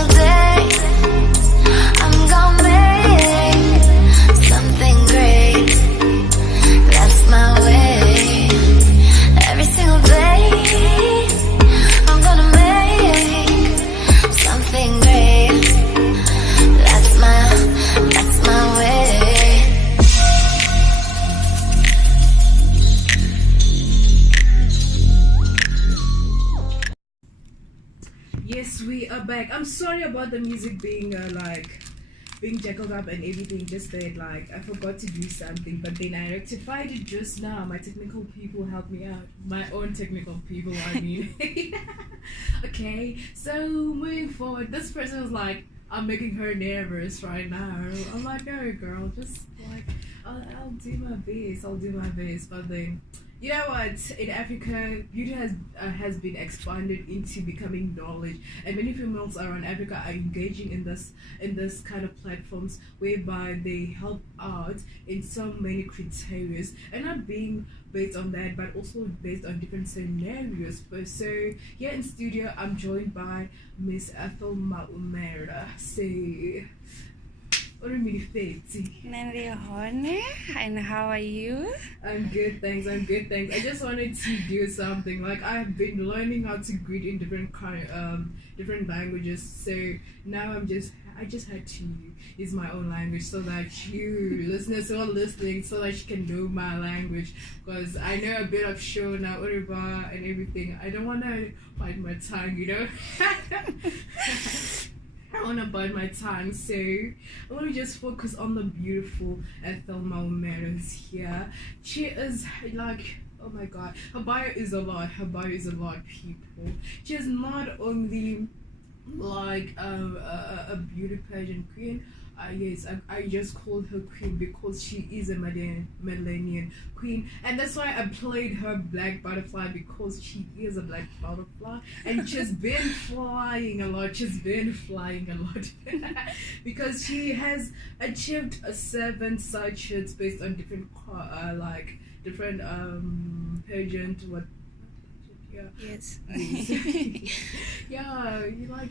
single day I'm gonna make something great. That's my way. Every single day I'm gonna make something great. That's my way. Yes, we are back. I'm sorry about the music being being jackled up and everything. Just that I forgot to do something, but then I rectified it just now. My technical people helped me out. My own technical people, I mean. Okay, so moving forward, this person was like, I'm making her nervous right now. I'm like, oh girl, just I'll do my best. I'll do my best, but then. You know what? In Africa, beauty has been expanded into becoming knowledge, and many females around Africa are engaging in this kind of platforms whereby they help out in so many criteria, and not being based on that, but also based on different scenarios. So here in studio, I'm joined by Miss Ethel Maumera. Say. And how are you? I'm good, thanks. I just wanted to do something. I've been learning how to greet in different languages. So now I just had to use my own language so that you listeners who are listening, so that you can know my language. Because I know a bit of Shona, Uruba, and everything. I don't want to bite my tongue, you know. I want to bite my tongue, so let me just focus on the beautiful Ethel Maumera here. She is oh my god, her bio is a lot, people. She is not only a beauty pageant queen. Yes, I just called her queen because she is a Medellinian queen, and that's why I played her black butterfly, because she is a black butterfly and she's been flying a lot. Because she has achieved 7 sachets based on different pageant. Yeah. Yes. Yeah,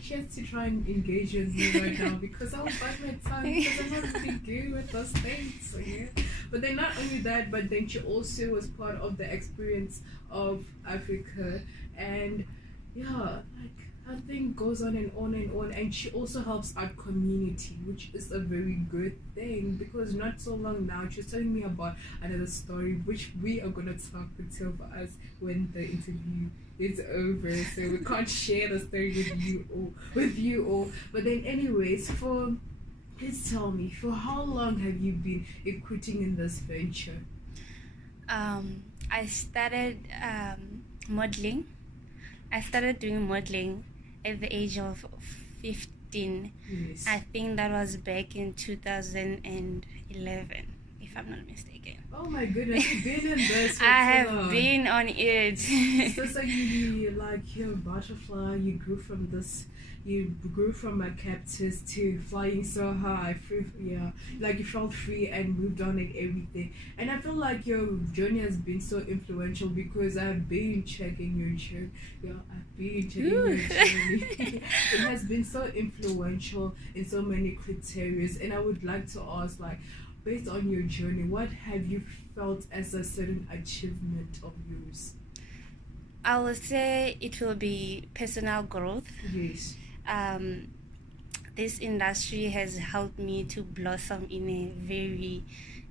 she has to try and engage with me right now because I'll bite my tongue because I'm not really good with those things. So yeah. But then not only that, but then she also was part of the experience of Africa, and yeah, her thing goes on and on and on, and she also helps our community, which is a very good thing, because not so long now she was telling me about another story which we are gonna talk until for us when the interview is over, so we can't share the story with you all. But then anyways, please tell me, for how long have you been equiting in this venture? I started modeling. I started doing modeling at the age of 15. Yes. I think that was back in 2011, if I'm not mistaken. Oh my goodness, you've been in this for I so have long. been on it. So you're a butterfly. You grew from a cactus to flying so high. You felt free and moved on and everything. And I feel like your journey has been so influential because I've been checking your journey. It has been so influential in so many criteria. And I would like to ask, based on your journey, what have you felt as a certain achievement of yours? I would say it will be personal growth. Yes. This industry has helped me to blossom in a very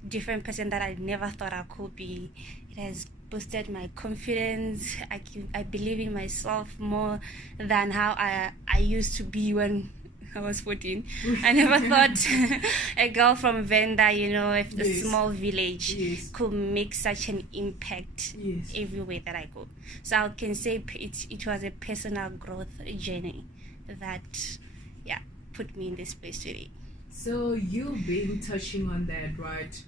different person that I never thought I could be. It has boosted my confidence. I believe in myself more than how I used to be when I was 14. I never thought a girl from Venda, if the Yes. small village Yes. could make such an impact Yes. everywhere that I go. So I can say it was a personal growth journey that, put me in this place today. So you've been touching on that, right?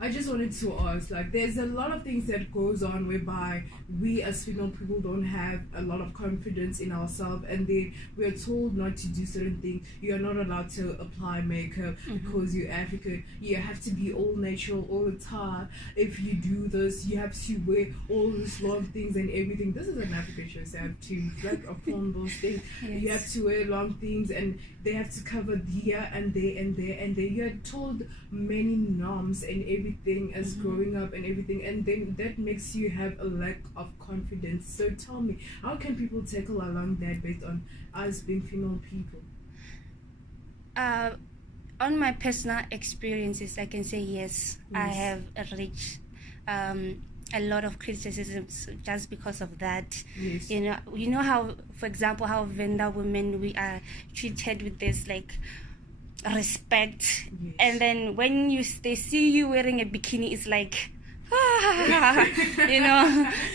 I just wanted to ask, like, there's a lot of things that goes on whereby we as female people don't have a lot of confidence in ourselves, and then we are told not to do certain things. You are not allowed to apply makeup because you're African. You have to be all natural all the time. If you do this, you have to wear all these long things and everything. This is an African show, so I have to reflect upon those things. Yes. You have to wear long things, and they have to cover here and there and there and there. You are told many norms and everything as growing up and everything, and then that makes you have a lack of confidence. So tell me, how can people tackle along that based on us being female people? On my personal experiences, I can say yes. I have reached a lot of criticisms just because of that. Yes. You know how, for example, how Venda women, we are treated with this like respect, Yes. and then when they see you wearing a bikini, it's like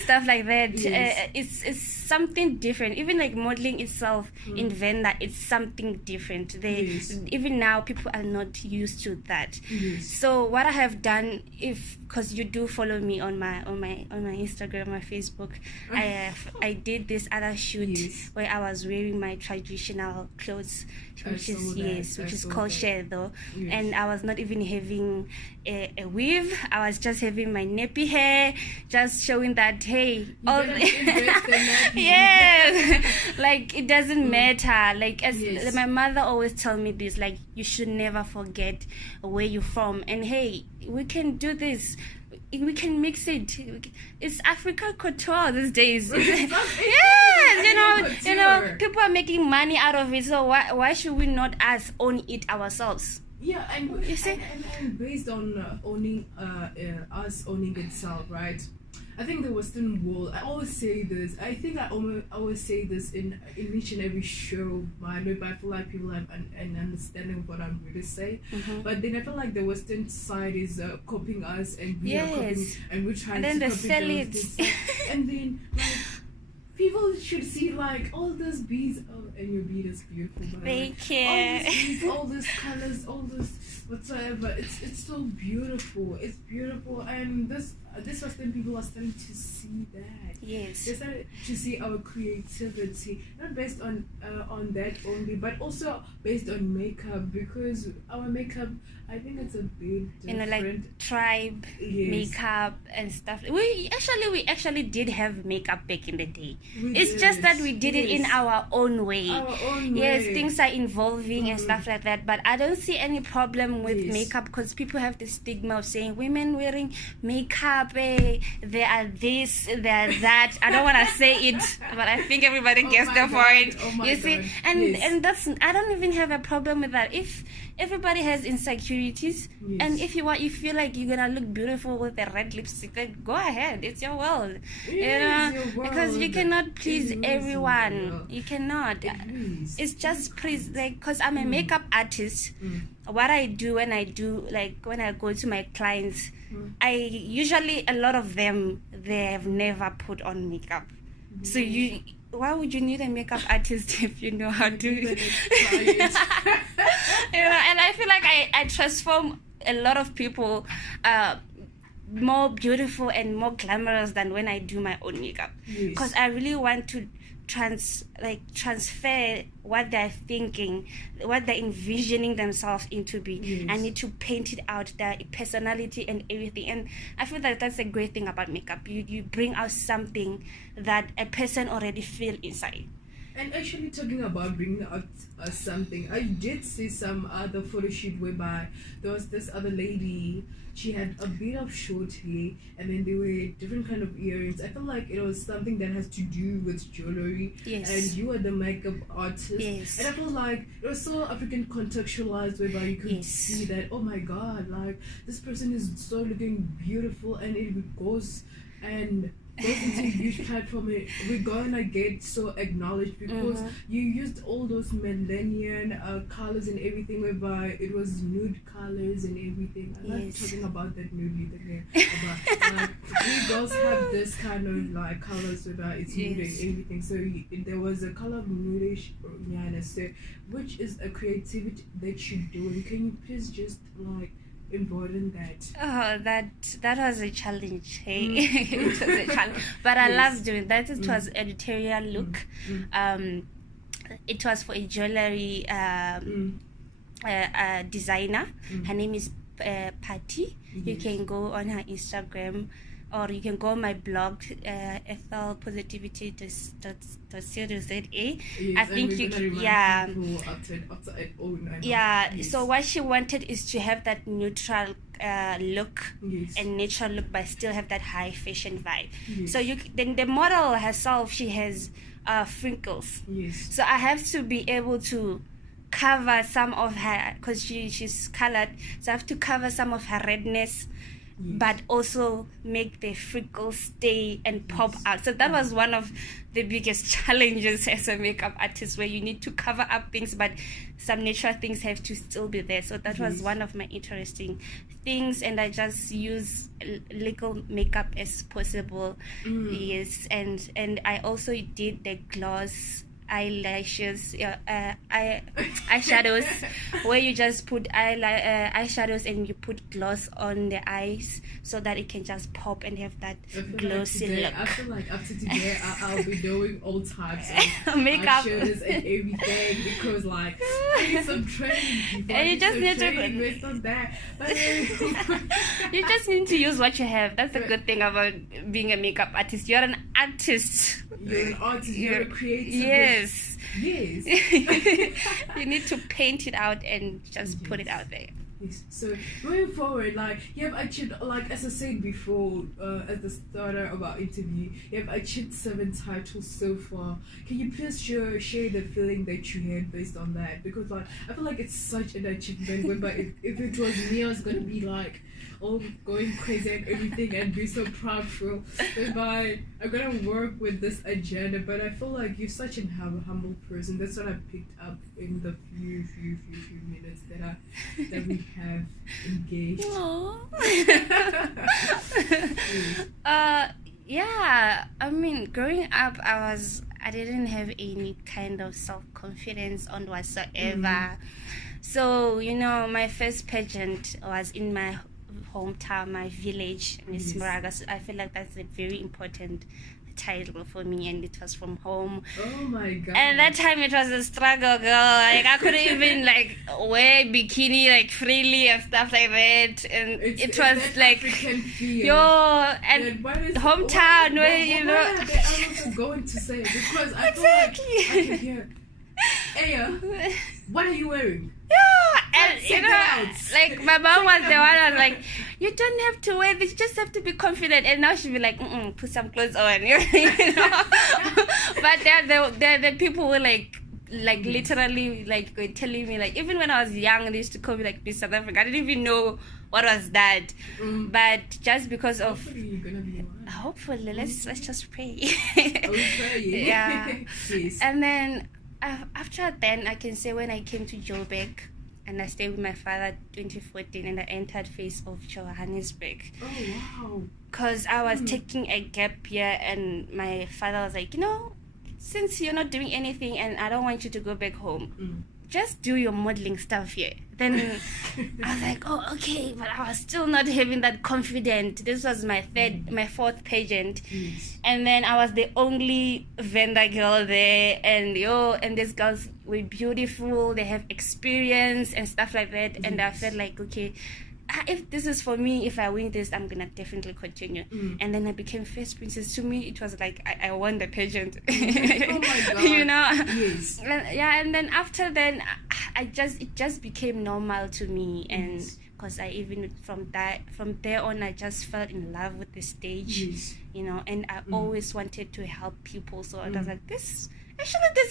stuff like that. Yes. It's something different. Even like modeling itself in Venda, it's something different. Yes. Even now people are not used to that. Yes. So what I have done, because you do follow me on my Instagram, my Facebook, I did this other shoot Yes. where I was wearing my traditional clothes, which is called though, Yes. and I was not even having a weave. I was just having my nappy hair, just showing that hey, all yes, like it doesn't matter. Like as my mother always tell me this, like you should never forget where you're from, and hey, we can do this. We can mix it. It's Africa couture these days. Yes, people are making money out of it. So why should we not us own it ourselves? Yeah, and You see? and based on owning us owning itself, right? I think the Western world. I always say this. I think I always say this in each and every show. I know, but I feel like people have an understanding of what I'm really saying. But then I feel like the Western side is copying us, and we are copying, and we're trying And then to they copy sell the it. Western side. And then like people should see like all those beads. Oh, and your bead is beautiful. By the way. Thank you. All these beads, all these colors, all this whatsoever. It's so beautiful. It's beautiful, and this Western people are starting to see that. Yes. They started to see our creativity, not based on that only, but also based on makeup, because our makeup, I think it's a bit different. Like tribe Yes. makeup and stuff. We actually did have makeup back in the day. We It's did. just that we did it in Yes. our own way. Our own Yes, way. things are evolving and stuff like that. But I don't see any problem with Yes. makeup, because people have the stigma of saying women wearing makeup, they are this, they are that. I don't want to say it, but I think everybody Oh gets my the God. point. Oh my You see, God. and Yes. and that's, I don't even have a problem with that. If everybody has insecurities, Yes. and if you feel like you're gonna look beautiful with a red lipstick, then go ahead. It's your world. It is your Because you world. cannot please It is your everyone. world. You cannot. It is. It's just please, like, because I'm a makeup artist. What I do when I go to my clients, I usually, a lot of them, they have never put on makeup. So why would you need a makeup artist if you know how to? Then it's quiet. And I feel like I transform a lot of people more beautiful and more glamorous than when I do my own makeup, Yes. because I really want to transfer what they're thinking, what they're envisioning themselves into be. Yes. I need to paint it out, their personality and everything. And I feel that that's a great thing about makeup. You bring out something that a person already feel inside. And actually, talking about bringing out something, I did see some other photo shoot whereby there was this other lady. She had a bit of short hair, and then there were different kind of earrings. I felt like it was something that has to do with jewelry. Yes. And you are the makeup artist. Yes. And I felt like it was so African contextualized, whereby you could Yes. see that, oh my God, like this person is so looking beautiful, and it goes and goes into a huge platform. We're gonna get so acknowledged because you used all those millennium colors and everything, whereby it was nude colors and everything. I'm not Yes. talking about that nude thing, but like, we girls have this kind of like colors whereby it's nude Yes. and everything. So there was a color of nudish, so which is a creativity that you're doing. Can you please just like embodied that? Oh, that was a challenge. Hey, it was a challenge, but I loved doing that. It was editorial look. It was for a jewelry designer. Her name is Patty. You can go on her Instagram, or you can go on my blog, ethelpositivity.co.za. I think you can, so what she wanted is to have that neutral look and natural look, but still have that high fashion vibe. So then the model herself, she has wrinkles. So I have to be able to cover some of her, because she's colored, so I have to cover some of her redness, but also make the freckles stay and pop out. So that was one of the biggest challenges as a makeup artist, where you need to cover up things, but some natural things have to still be there. So that was one of my interesting things, and I just use little makeup as possible. Yes, and I also did the gloss eyelashes, eyeshadows, where you just put eyeshadows and you put gloss on the eyes so that it can just pop and have that glossy look. I feel like after today I'll be doing all types of makeup eyeshadows and everything, because like I need some training. And you just need to based on that. you just need to use what you have. That's the good thing about being a makeup artist. You're an artist. You're an artist. You're a creative. Yes. You need to paint it out and just put it out there. Yes. So moving forward, like you have achieved, like as I said before, at the starter of our interview, you have achieved 7 titles so far. Can you please share the feeling that you had based on that? Because like I feel like it's such an achievement. Whereby if it was me, I was gonna be like all going crazy and everything and be so proudful. Whereby I'm gonna work with this agenda, but I feel like you're such an humble person. That's what I picked up in the few minutes that we have engaged. Yeah, I mean, growing up, I didn't have any kind of self-confidence on whatsoever. So, my first pageant was in my hometown, my village, Miss Moraga. So I feel like that's a very important title for me, and it was from home. Oh my god. And that time it was a struggle, girl. Like I couldn't even like wear bikini like freely and stuff like that. And it was like and hometown where what are they also going to say? Because I feel like I can hear, Aya, what are you wearing? And like my mom was the one who was like, you don't have to wear this, you just have to be confident. And now she'll be like, put some clothes on. But the people were like literally like were telling me, like, even when I was young, they used to call me like Miss South Africa. I didn't even know what was that. But just because of hopefully let's just pray. Yeah. Yes. And then after then, I can say when I came to Joburg and I stayed with my father 2014, and I entered phase of Johannesburg. Oh wow. Because I was taking a gap year, and my father was like, since you're not doing anything and I don't want you to go back home, just do your modeling stuff here. Then I was like, oh, okay, but I was still not having that confidence. This was my fourth pageant. And then I was the only vendor girl there, and these girls were beautiful, they have experience and stuff like that. And I felt like, okay, if this is for me, if I win this, I'm gonna definitely continue. And then I became first princess. To me, it was like I won the pageant. Oh my god. Yes. And then after then, it just became normal to me, and because I even from there on, I just fell in love with the stage. And I always wanted to help people. So I was like, this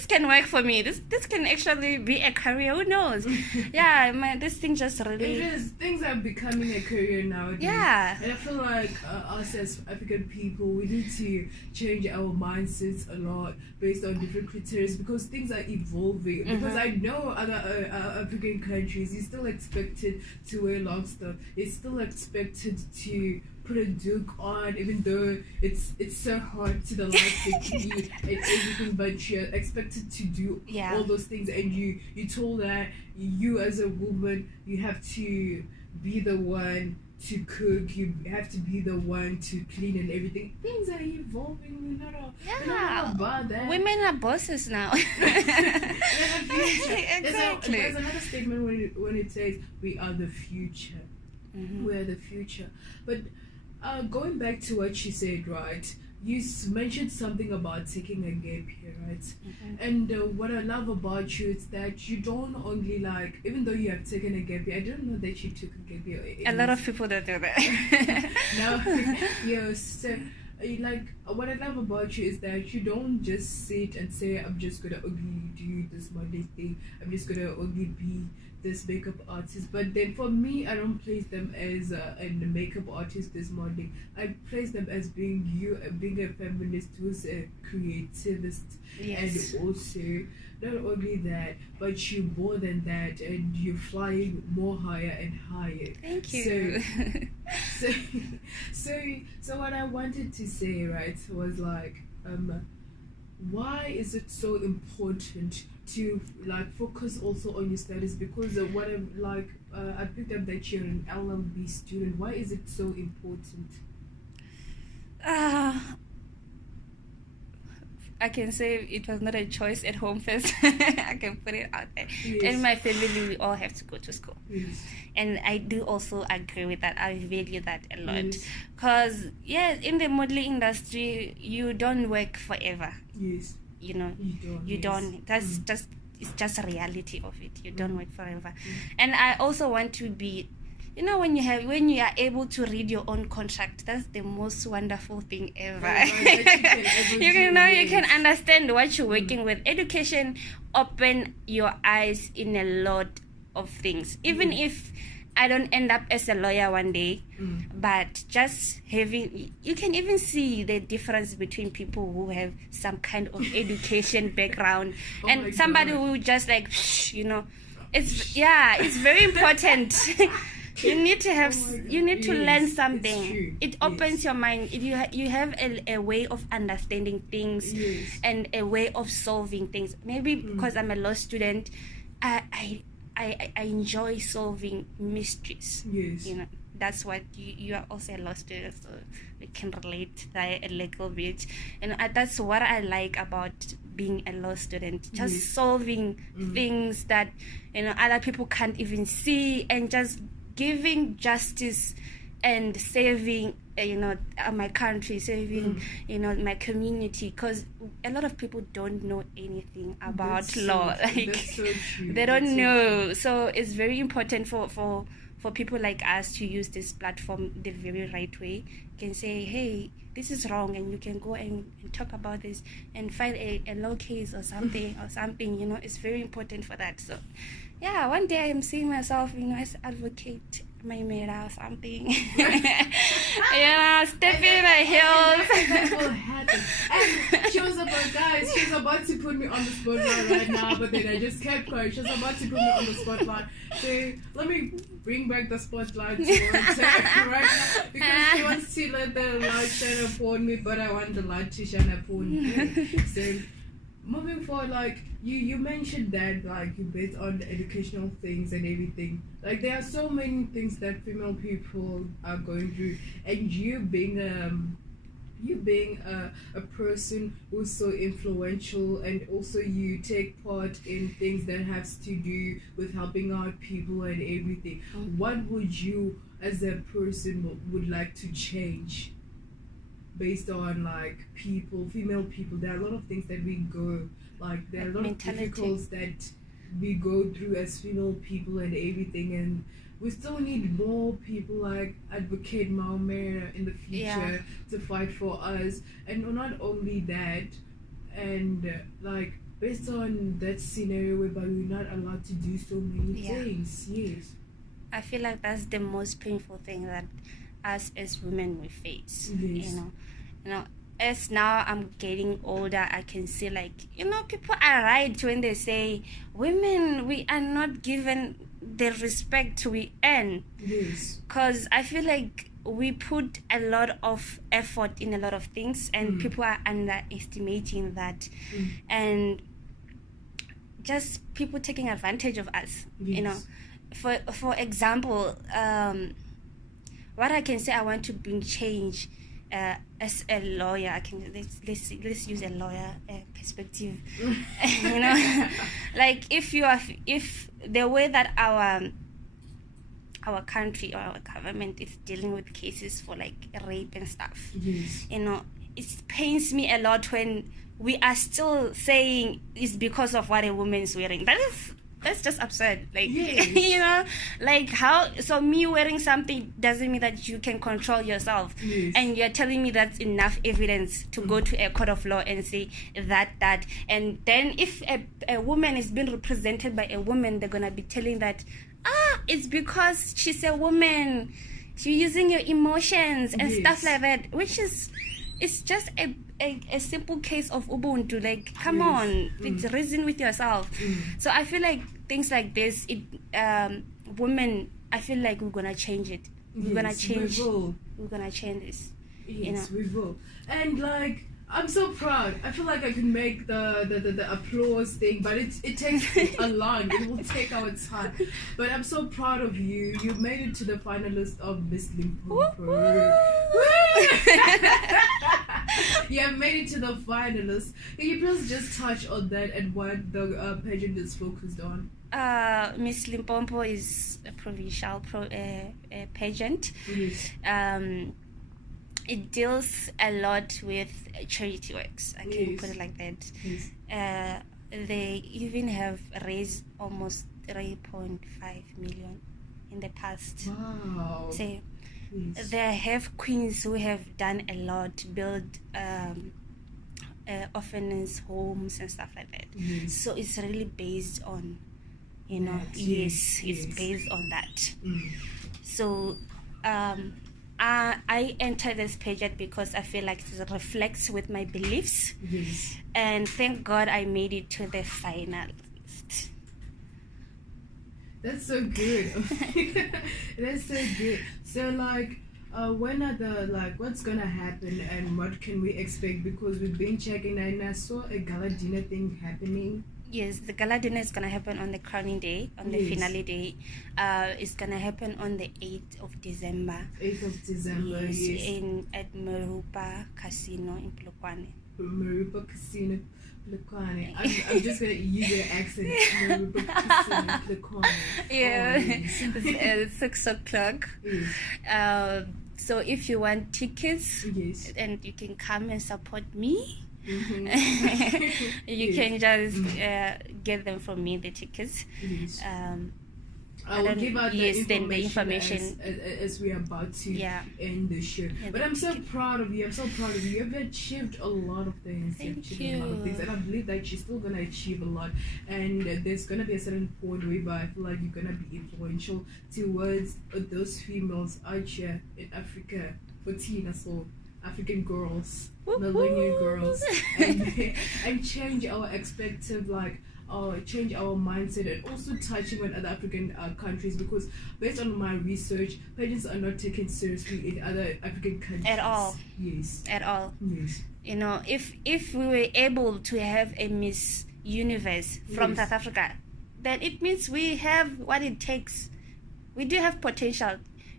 can work for me. This can actually be a career. Who knows? This thing just really. It is. Things are becoming a career nowadays. Yeah. And I feel like us as African people, we need to change our mindsets a lot based on different criteria, because things are evolving. Because I know other African countries, you're still expected to wear long stuff. It's still expected to put a duke on, even though it's so hard to the light bikini and everything, but you're expected to do all those things, and you told that you as a woman, you have to be the one to cook. You have to be the one to clean and everything. Things are evolving. We're not about that. Women are bosses now. Exactly. There's another statement when it says we are the future. Mm-hmm. We are the future. But going back to what she said, right? You mentioned something about taking a gap year, right? Mm-hmm. And what I love about you is that you don't only like, even though you have taken a gap year, I didn't know that you took a gap year. A lot of people don't do that. No, yes. So, like, what I love about you is that you don't just sit and say, I'm just gonna only do this modeling thing, I'm just gonna only be this makeup artist. But then for me, I don't place them as a makeup artist, this modeling. I place them as being you, being a feminist who's a creativist. Yes. And also, not only that, but you more than that, and you're flying more higher and higher. Thank you. So what I wanted to say, right, was like, why is it so important to like focus also on your studies? Because what I picked up that you're an LLB student. Why is it so important? I can say it was not a choice at home first. I can put it out there. Yes. In my family, we all have to go to school. Yes. And I do also agree with that. I value that a lot. Yes. Because, in the modeling industry, you don't work forever. Yes. You know, You don't. That's it's just a reality of it. You don't work forever. Mm. And I also want to be, when you are able to read your own contract, that's the most wonderful thing ever. You can understand what you're working with. Education open your eyes in a lot of things. Even if I don't end up as a lawyer one day, but just having, you can even see the difference between people who have some kind of education background and somebody who just like, it's very important. You need to have, you need to learn something. It opens your mind. If you have a way of understanding things and a way of solving things. Maybe because I'm a law student, I enjoy solving mysteries. Yes. That's what you are also a law student, so we can relate that a little bit. And that's what I like about being a law student, just solving things that other people can't even see, and just giving justice and saving my country, saving my community, because a lot of people don't know anything about law. That's so true. They don't know. So it's very important for people like us to use this platform the very right way. You can say, hey, this is wrong, and you can go and talk about this and find a law case or something. It's very important for that. So one day I am seeing myself as advocate Maimera or something. Stepping in my heels. That will happen. And she was about to put me on the spotlight right now, but then I just kept quiet. She was about to put me on the spotlight. So let me bring back the spotlight towards her right now, because she wants to let the light shine upon me, but I want the light to shine upon her. So moving forward, like you mentioned that like you based on the educational things and everything. Like there are so many things that female people are going through, and you being a person who's so influential, and also you take part in things that has to do with helping out people and everything. What would you as a person would like to change based on like female people? There are a lot of things that we go, like there are a lot of difficulties that we go through as female people and everything, and we still need more people like Advocate Maumera in the future to fight for us. And not only that, and like based on that scenario whereby we're not allowed to do so many things. Yes, I feel like that's the most painful thing that us as women we face. Yes. As now I'm getting older, I can see like people are right when they say women, we are not given the respect we earn. Yes. Because I feel like we put a lot of effort in a lot of things, and people are underestimating that, and just people taking advantage of us. Yes. for example, what I can say, I want to bring change. As a lawyer, I can let's use a lawyer perspective. You know, like if the way that our country or our government is dealing with cases for like rape and stuff, Yes. you know, it pains me a lot when we are still saying it's because of what a woman is wearing. That's just absurd. Like, Yes. you know, like how, so me wearing something doesn't mean that you can control yourself. Yes. And you're telling me that's enough evidence to go to a court of law and say that. And then if a woman is being represented by a woman, they're going to be telling that, it's because she's a woman. She's using your emotions and Yes. stuff like that, which is, it's just a simple case of ubuntu. Like, come Yes. on, it's reason with yourself. So I feel like things like this, women, I feel like we're gonna change it. We're gonna Yes, change. we will. We're gonna change this. Yes, we will. And like, I'm so proud. I feel like I can make the applause thing, but it takes a long. It will take our time. But I'm so proud of you. You made it to the finalist of Miss Limpopo. You have made it to the finalists. Can you please just touch on that and what the pageant is focused on? Miss Limpopo is a provincial pageant. Yes. It deals a lot with charity works. I can Yes. put it like that. Yes. They even have raised almost 3.5 million in the past. Wow. So Yes. they have queens who have done a lot, build orphanage homes and stuff like that. Yes. So it's really based on, you know, That, yes, yes, it's yes. based on that. Mm. So I entered this pageant because I feel like it reflects with my beliefs, Yes. and thank God I made it to the final. That's so good. That's so good. So like, when are what's gonna happen and what can we expect? Because we've been checking and I saw a gala dinner thing happening. Yes, the gala dinner is gonna happen on the crowning day, on the Yes. finale day. It's gonna happen on the 8th of December. 8th of December, Yes, yes. at Merupa Casino in Polokwane. Maripa Casino, Plekwane. I'm just gonna use your accent. Maripa Casino, Plekwane. Yeah, Oh, yes. it's 6 o'clock. Yes. So if you want tickets, Yes. and you can come and support me. Mhm. You Yes. can just get them from me, the tickets. Yes. I I will don't- give out yes, the then the information, information. as we are about to Yeah. end the show. Yeah, But the I'm so ticket. proud of you. I'm so proud of you. You've achieved a lot of things. You've Thank achieved a lot of you. things, and I believe that you're still gonna achieve a lot. And there's gonna be a certain point where I feel like you're gonna be influential towards those females out here in Africa, for Tina, so African girls, millennial girls, and change our expectative change our mindset, and also touching on other African countries, because based on my research, pageants are not taken seriously in other African countries At all. Yes. At all. Yes. You know, if we were able to have a Miss Universe from Yes. South Africa, then it means we have what it takes. We do have potential.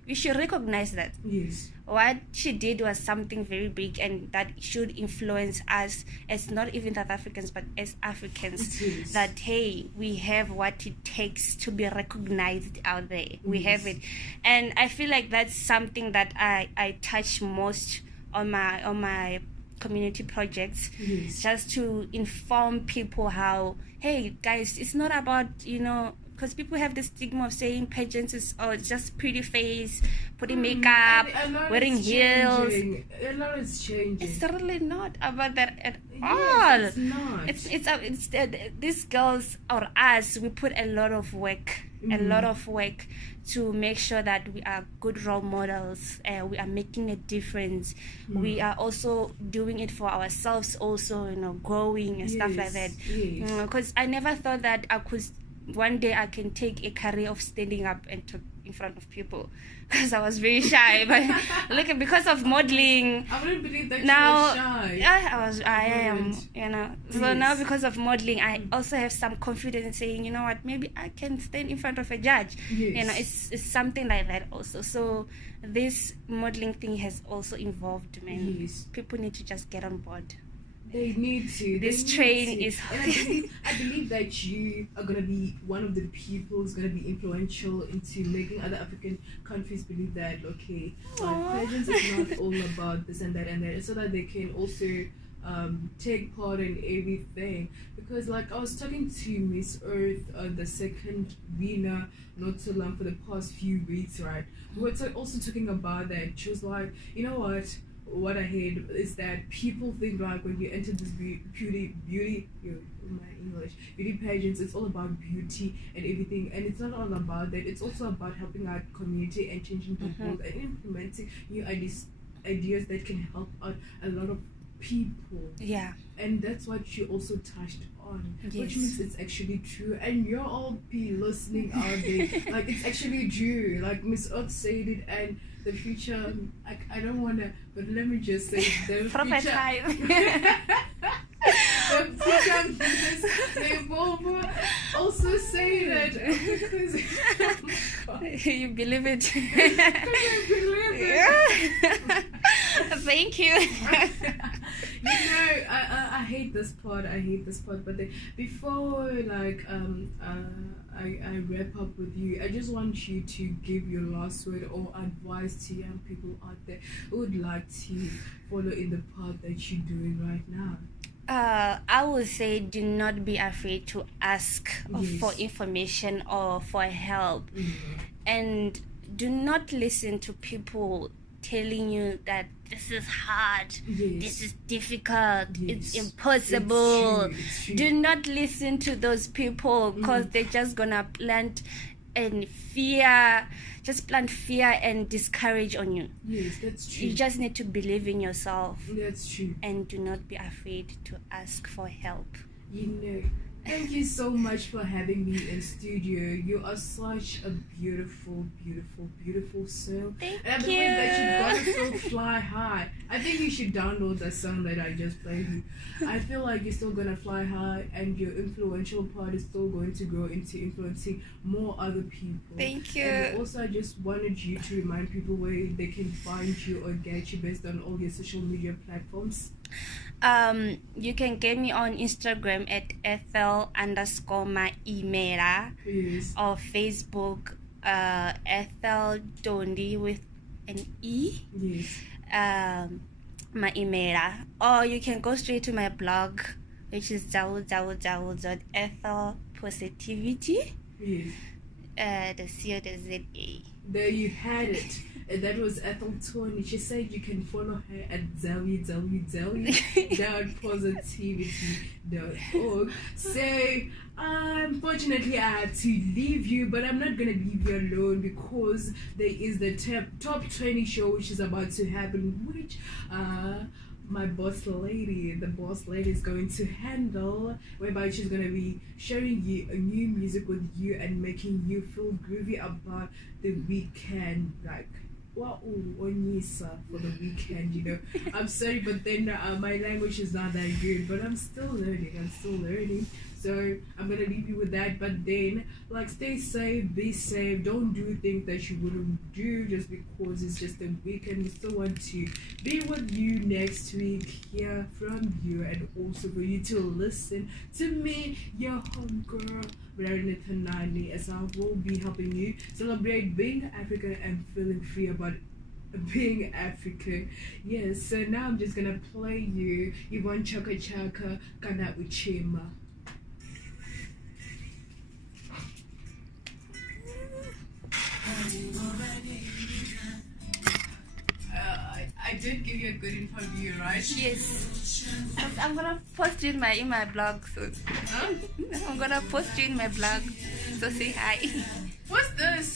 We should recognize that. Yes. What she did was something very big, and that should influence us as not even South Africans, but as Africans. It is. That hey, we have what it takes to be recognized out there. We Yes. have it, and I feel like that's something that I touch most on my community projects, Yes. just to inform people how, hey guys, it's not about, you know, because people have the stigma of saying pageants is, oh, it's just pretty face, putting makeup, And a lot wearing is heels. changing. A lot is changing. It's really not about that at all. Yes, it's not. It's these girls or us, we put a lot of work, to make sure that we are good role models. We are making a difference. We are also doing it for ourselves, also, you know, growing and stuff like that. Yes. Because I never thought that I could one day I can take a career of standing up and talk, in front of people because I was very shy. But look, because of modeling, I wouldn't believe that now, you were shy. yeah, I am, Brilliant. you know. So Yes. now because of modeling, I also have some confidence in saying, you know what, maybe I can stand in front of a judge. Yes. You know, it's something like that also. So this modeling thing has also involved, man. Yes. People need to just get on board. They need to. This They train need to. is- And I believe that you are gonna be one of the people who's gonna be influential into making other African countries believe that okay, Aw. pageants is not all about this and that, so that they can also take part in everything. Because like I was talking to Miss Earth, the second winner, not so long for the past few weeks, right? We were also talking about that. She was like, you know what I hate is that people think like when you enter this beauty pageants, it's all about beauty and everything, and it's not all about that. It's also about helping our community and changing the world and implementing new ideas that can help out a lot of people. Yeah. And that's what you also touched on, which Yes. means it's actually true. And you're all be listening out there, like it's actually true. Like Miss Ott said it, and the future. I don't wanna, but let me just say the Proper future. time. The future leaders, they will also say that because You believe it? I believe it. Thank you. You know, I hate this part. But then before like I wrap up with you, I just want you to give your last word or advice to young people out there who would like to follow in the path that you're doing right now. I would say do not be afraid to ask Yes. for information or for help, and do not listen to people telling you that this is hard, Yes. this is difficult, it's Yes. impossible. It's true. Do not listen to those people because they're just gonna plant fear and discourage on you. Yes, that's true. You just need to believe in yourself That's true. and do not be afraid to ask for help. You know, thank you so much for having me in studio. You are such a beautiful, beautiful, beautiful soul. Thank And I believe you. that you gotta still fly high. I think you should download that song that I just played you. I feel like you're still gonna fly high, and your influential part is still going to grow into influencing more other people. Thank you. And also, I just wanted you to remind people where they can find you or get you based on all your social media platforms. You can get me on Instagram at ethel_maimela Yes. or Facebook Ethel Dondi with an E, Yes. Maimela, or you can go straight to my blog, which is ethel positivity, Yes. the C-O-Z-A. There you had it. And that was Ethel Tony. She said you can follow her at www.positivity.org. So, unfortunately, I had to leave you, but I'm not gonna leave you alone because there is the top 20 show which is about to happen, which my boss lady, the boss lady, is going to handle, whereby she's going to be sharing you a new music with you and making you feel groovy about the weekend, like Unisa for the weekend, you know. I'm sorry, but then my language is not that good, but I'm still learning. So I'm gonna leave you with that, but then like stay safe, be safe, don't do things that you wouldn't do just because it's just a weekend. We still want to be with you next week, hear from you, and also for you to listen to me, your homegirl Nani, as I will be helping you celebrate being African and feeling free about being African. Yes, so now I'm just gonna play you Yvonne Chaka Chaka Kana Uchema. I did give you a good interview, right? Yes. I'm gonna post you in my blog soon. Huh? I'm gonna post you in my blog. So say hi. What's this?